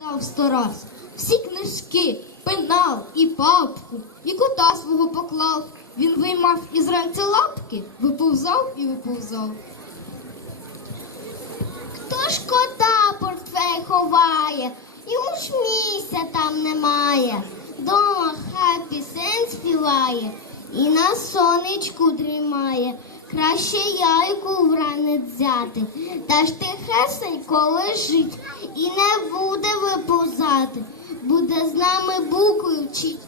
Дав сто раз всі книжки, пенал і папку, і кота свого поклав. Він виймав із ранця лапки, виповзав і виповзав. Хто ж кота портфель ховає? Йому ж місця там немає. Дома хай пісень співає і на сонечку дрімає. Краще яйку вранець взяти, та ж тихесенько лежить і не буде виповзати, буде з нами букви вчить.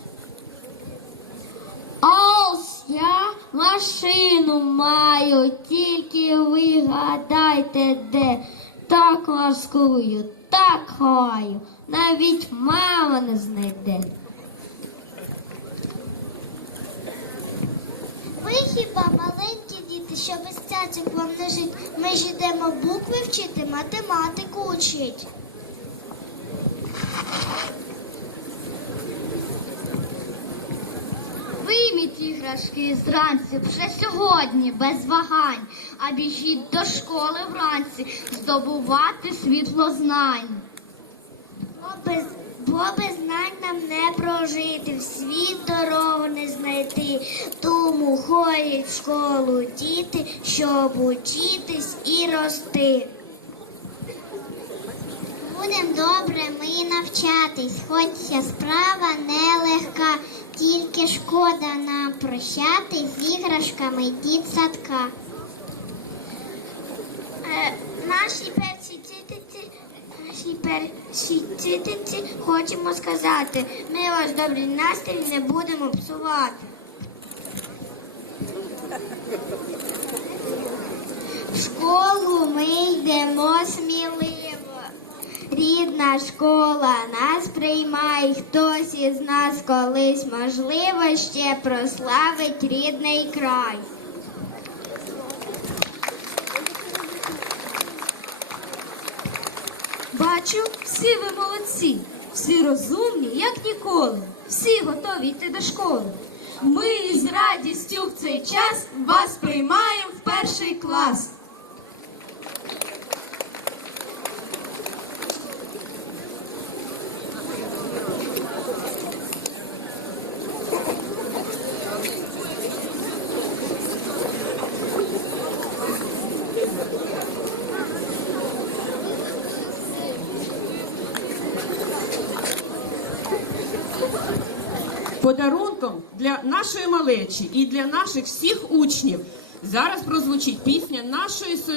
Ось я машину маю, тільки ви гадайте де. Так маскую, так ховаю, навіть мама не знайде. Ви хіба маленькі діти, що цяцьок вам не жить? Ми ж йдемо букви вчити, математику учить. Вийміть іграшки зранці, вже сьогодні, без вагань, а біжіть до школи вранці здобувати світло знань. Бо без, бо без знань нам не прожити, в світ дорогу знайти. Тому ходять в школу діти, щоб учитись і рости. Будем добре ми навчатись, хоч ця справа нелегка, тільки шкода нам прощати з іграшками дітсадка. Е, нашій першій тітиці хочемо сказати, ми ваш добрий настрій не будемо псувати. В школу ми йдемо сміливо. Рідна школа нас приймає, хтось із нас колись, можливо, ще прославить рідний край. Бачу, всі ви молодці, всі розумні, як ніколи, всі готові йти до школи. Ми із радістю в цей час вас приймаємо в перший клас. Подарунком для нашої малечі і для наших всіх учнів зараз прозвучить пісня нашої солі.